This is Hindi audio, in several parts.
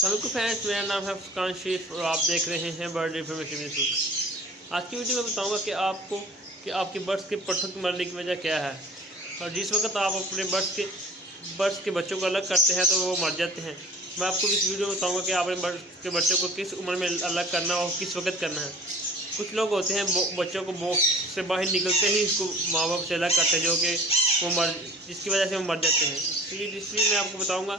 सलाम फ्रेंड्स, मेरा नाम है फुरकान शरीफ और आप देख रहे हैं बर्ड इन्फॉर्मेशन इंस्टीट्यूट। आज की वीडियो में बताऊंगा कि आपको कि आपके बर्ड्स के पट्टों की मरने की वजह क्या है। और जिस वक्त आप अपने बर्ड्स के बच्चों को अलग करते हैं तो वो मर जाते हैं। मैं आपको इस वीडियो में बताऊंगा कि आपने बर्ड्स के बच्चों को किस उम्र में अलग करना और किस वक्त करना है। कुछ लोग होते हैं बच्चों को बॉक्स से बाहर निकलते ही इसको माँ बाप से अलग करते हैं, जो कि जिसकी वजह से वो मर जाते हैं। इसलिए मैं आपको बताऊँगा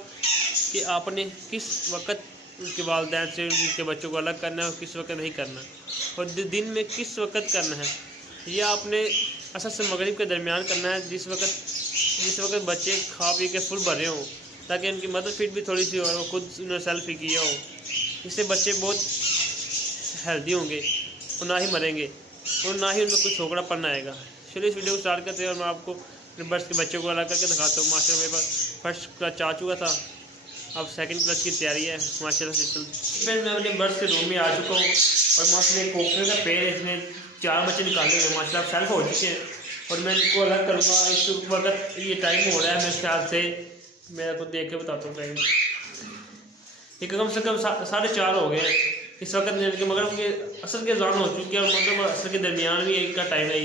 कि आपने किस वक्त उनके वालिदैन से उनके बच्चों को अलग करना है और किस वक्त नहीं करना, और दिन में किस वक्त करना है। यह आपने असर से मगरिब के दरमियान करना है, जिस वक्त बच्चे खा पी के फुल भरे हों, ताकि उनकी मदर फीड भी थोड़ी सी हो और खुद उन्होंने सेल्फ ही किया हो। इससे बच्चे बहुत हेल्दी होंगे और ना ही मरेंगे और ना ही उनमें कुछ छोकड़ा पड़ना आएगा। चलिए इस वीडियो को स्टार्ट करते हैं और मैं आपको बर्ड्स के बच्चों को अलग करके दिखाता हूँ। माशाल्लाह मेरे पास फर्स्ट क्लच आ चुका था, अब सेकंड क्लच की तैयारी है माशाल्लाह से। फिर मैं अपने बर्ड्स के रूम में आ चुका हूँ और माशाल्लाह एक कोकरे का पेड़ है, इसमें 4 बच्चे निकाले हुए माशाल्लाह सेल्फ हो चुके हैं और मैं इनको अलग करूँगा। इस वक्त ये टाइम हो रहा है, मेरे ख्याल से मैं आपको देख के बताता हूँ टाइम। ये कम से कम 4:30 हो गए इस वक्त, मगर उनके असर के जान हो चुकी है और मतलब असर के दरमियान भी एक का टाइम है।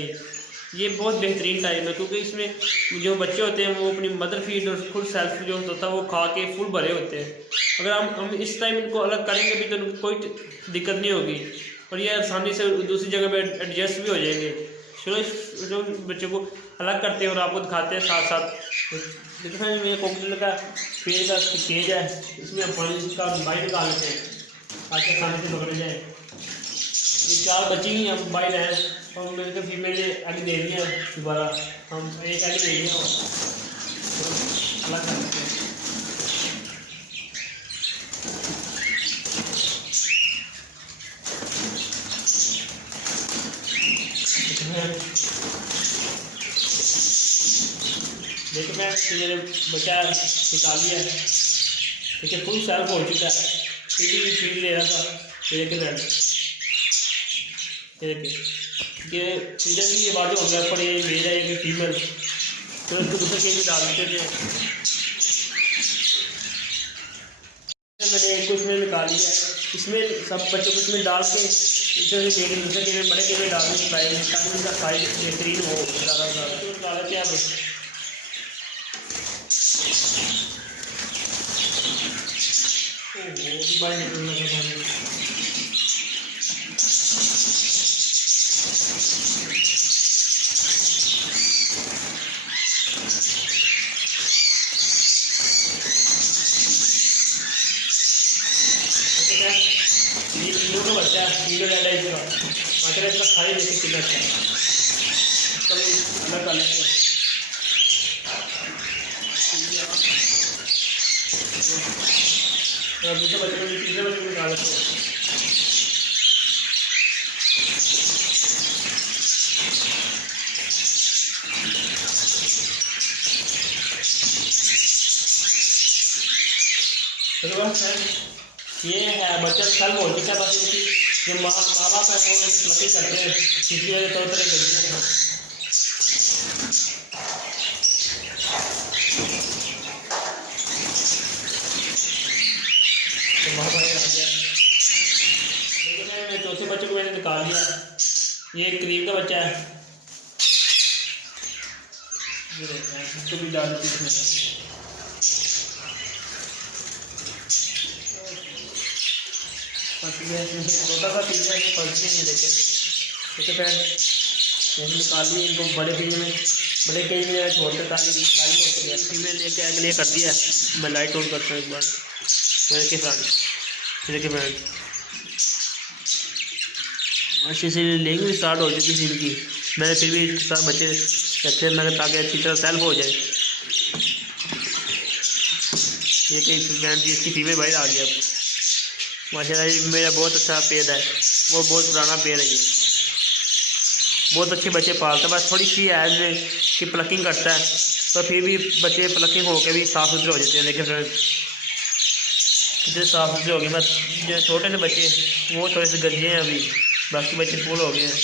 ये बहुत बेहतरीन टाइम है, क्योंकि इसमें जो बच्चे होते हैं वो अपनी मदर फीड और फुल सेल्फ जो होता है वो खा के फुल भरे होते हैं। अगर हम इस टाइम इनको अलग करेंगे भी तो उनको कोई दिक्कत नहीं होगी और ये आसानी से दूसरी जगह पे एडजस्ट भी हो जाएंगे। चलो जो बच्चों को अलग करते हैं और आपको दिखाते हैं साथ साथ। देखो मेरे कोकरेल का पेड़ का केज है, इसमें पानी का बाई निकाल लेते हैं ताकि आसानी से पकड़े जाए। ये 4 बच्ची ही हम बाई हैं और मेरे को फीमेल ने एग दे दिया दोबारा, हम एक एग दे दिया अलग कर देते हैं। देखो मैं मेरे बच्चा निकाल लिया, देखिए फुल सेल्फ हो चुका है, फीड ले रहा था। ये फीडर भी ये बातें हो गया पर ये मेल है ये फीमेल, फिर उसको दूसरे केज में डाल देते थे। मैंने एक को इसमें निकाल लिया, इसमें सब बच्चों को इसमें डाल के दूसरे केज में बड़े केज में डाल दें ताकि उनका साइज बेहतरीन हो। ज़्यादा डाला क्या बाहर निकलना है। ये किलो का बच्चा है, किलो ज़्यादा इसका माशाल्लाह, इसका खाई देखिए कितना अच्छा है। इसका अलग अलग है और दूसरे बच्चे को तीसरे बच्चे को निकाल लेते हैं। ये है बच्चा कल हो चुका है, बस इनकी जो माँ बाप है वो नकल करते हैं, इसकी वजह तरह तरह करते हैं। लेकिन चौथे बच्चे को मैंने निकाल लिया, ये करीब का बच्चा है, इसको भी डाल देती इसमें। छोटा सा पीछा है, पलटी नहीं देखे देखिए फिर निकाल लिए इनको बड़े केज में छोड़ते ताकि लाइट होती है। फीमेल लेके एग ले कर दिया, मैं लाइट ऑन करता हूँ एक बार। देखिए फ्रेंड अच्छी सी लेंगी स्टार्ट हो चुकी थी इनकी, मैंने फिर भी इसके साथ बच्चे रखे मैंने ताकि अच्छी तरह सेल्फ हो जाए। ये कि फ्रेंड जी इसकी फीमेल बाहर आ गया माशाल्लाह। मेरा बहुत अच्छा पेड़ है, वो बहुत पुराना पेड़ है, ये बहुत अच्छे बच्चे पालता है। बस थोड़ी सी है कि प्लकिंग करता है, तो फिर भी बच्चे प्लकिंग होकर भी साफ़ सुथरे हो जाते हैं। लेकिन फिर कितने साफ़ सुथरे हो गए। बस जो छोटे से बच्चे वो थोड़े से गंजे हैं, अभी बाकी बच्चे फुल हो गए हैं।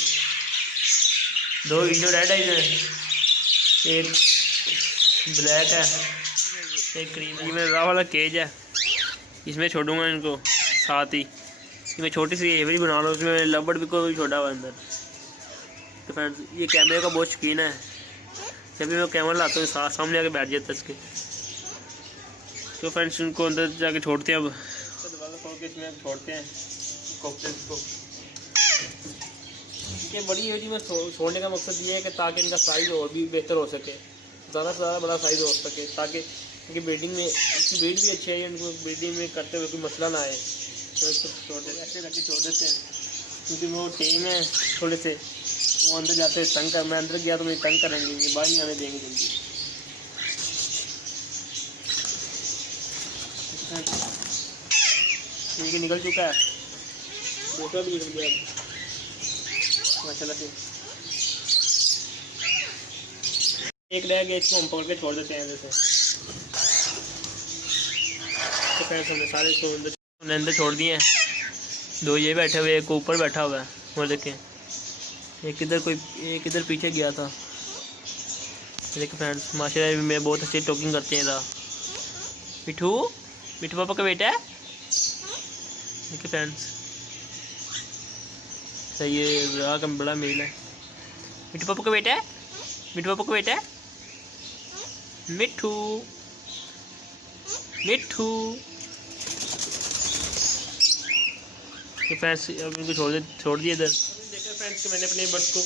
2 इंडो रेड है इधर, एक ब्लैक है, एक क्रीम है। ये मेरा वाला केज है, इसमें छोड़ूंगा इनको साथ ही। इसमें छोटी सी एवरी बना लो, उसमें लबड़ भी कोई छोड़ा हुआ अंदर। तो फ्रेंड्स ये कैमरे का बहुत शौकीन है, जब भी मैं कैमरा लाता हूँ सामने आके बैठ जाता है इसके। तो फ्रेंड्स इनको अंदर जाके छोड़ते हैं। अब तो दरवाज़ा खोल के इसमें छोड़ते हैं कॉकटेल्स को। ये बड़ी है जी, मैं छोड़ने का मकसद ये है कि ताकि इनका साइज़ और भी बेहतर हो सके, ज़्यादा से ज़्यादा बड़ा साइज़ हो सके, ताकि इनकी ब्रीडिंग में, इनकी ब्रीड भी अच्छी है, इनको ब्रीडिंग में करते हुए कोई मसला ना आए। तो इसको छोड़ देते, ऐसे करके छोड़ देते हैं, क्योंकि वो टीम है थोड़े से, वो अंदर जाते हैं तंग कर, मैं अंदर गया तो मुझे तंग करेंगे, ये बाहर नहीं आने देंगे जल्दी। ठीक है, निकल चुका है, दूसरा भी निकल गया माशाल्लाह से। एक रह गया, इसको हम पकड़ के छोड़ देते हैं अंदर से। तो फ्रेंड्स हमने सारे इसको अंदर छोड़ दिए हैं। दो ये बैठे हुए, एक ऊपर बैठा हुआ है, वो देखें, एक इधर पीछे गया था। देखिए फ्रेंड्स माशाल्लाह में बहुत अच्छी टॉकिंग करते हैं। मिठू, मिठू पापा का बेटा है। देखिए फ्रेंड्स सही है, राह का बड़ा मेल है। मिठू पापा का बेटा है, मिठू पापा का बेटा है, मिठू मिठू। तो फ्रेंड्स अब इनको छोड़ दिया इधर। देखा फ्रेंड्स कि मैंने अपने बर्ड्स को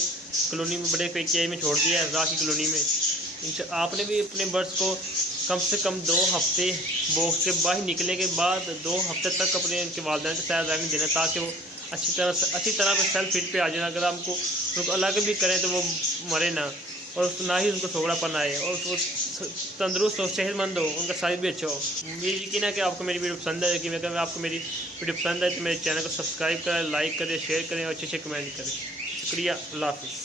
कॉलोनी में बड़े PKI में छोड़ दिया है, राह की कॉलोनी में। आपने भी अपने बर्ड्स को कम से कम 2 हफ्ते बॉक्स के बाहर निकलने के बाद 2 हफ्ते तक अपने उनके वालिदैन के साथ रहने देना, ताकि वो अच्छी तरह से सेल्फ फीड पे आ जाए। अगर हमको उनको अलग भी करें तो वो मरे ना, और ना ही उनको सोगड़ापन आए, और वो तंदुरुस्त हो, सेहतमंद हो, उनका साइज भी अच्छा हो। ये यकीन है कि आपको मेरी वीडियो पसंद है। कि अगर आपको मेरी वीडियो पसंद है तो मेरे चैनल को सब्सक्राइब करें, लाइक करें, शेयर करें और अच्छे कमेंट करें। शुक्रिया, अल्लाह हाफिज़।